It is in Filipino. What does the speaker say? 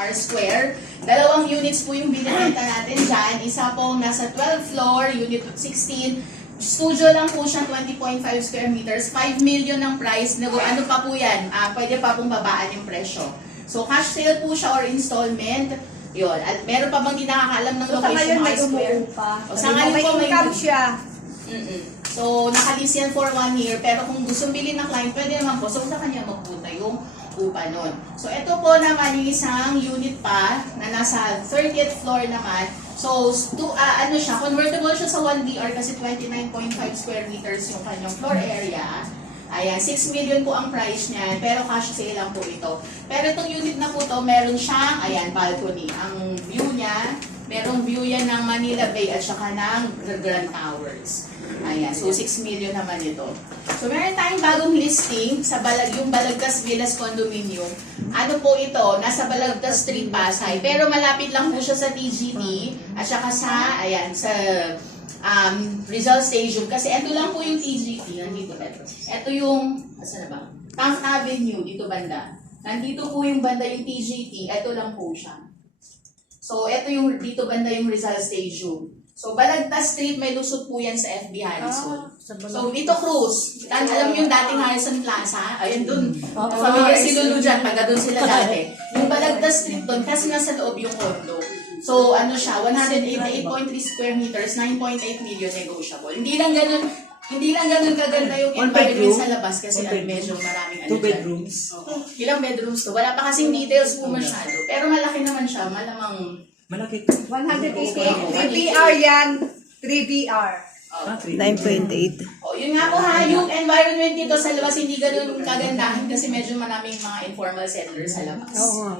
R². Dalawang units po yung binibenta natin dyan. Isa po nasa 12th floor, unit 16. Studio lang po siya, 20.5 square meters. 5 million ang price. Ano pa po yan? Pwede pa pong babaan yung presyo. So, cash sale po siya or installment. Yun. At meron pa bang di nakakaalam ng location ng R²? O, sa ngayon po may income siya. So, nakalis yan for 1 year. Pero kung gusto bilhin ng client, pwede naman po. So, sa kanya magpunta yung upa nun. So, ito po naman yung isang unit pa na nasa 30th floor naman. So, ano siya, convertible siya sa 1DR kasi 29.5 square meters yung kanyang floor area. Ayan, 6 million po ang price niyan, pero cash sale lang po ito. Pero itong unit na po to, meron siyang, ayan, balcony. Ang view niya, merong view yan ng Manila Bay at saka ng Grand Towers. Ayan, so 6 million naman ito. So meron tayong bagong listing sa yung Balagtas Villas Condominium. Ano po ito? Nasa Balagtas Street, Pasay. Pero malapit lang po siya sa TGT at saka sa, ayan, sa Rizal Station. Kasi ito lang po yung TGT. Nandito ba ito? Ito yung, asa na ba? Tank Avenue, dito banda. Nandito po yung banda yung TGT. Ito lang po siya. So, ito yung, dito banda yung Rizal Station. So, Balagtas Street, may lusot po yan sa FB Harrison. So, dito Cruz. Alam yung dating Harrison Plaza? Ayun dun. Familiar si Lulu dyan, pagka dun sila dati. Yung Balagtas Street dun, kasi nasa loob yung condo. So, ano siya, 188.3 square meters, 9.8 million negotiable. Hindi lang ganun kaganda yung environment sa labas kasi medyo maraming ano 2 bedrooms. Ilang bedrooms to? Wala pa kasing details po masyado. Pero malaki naman siya, malamang Malaki. 188. 3BR yan. 3BR. 9.8. Oh, yun nga po ha, yung environment dito sa labas hindi ganun kagandahan kasi medyo maraming mga informal settlers sa labas. Oo.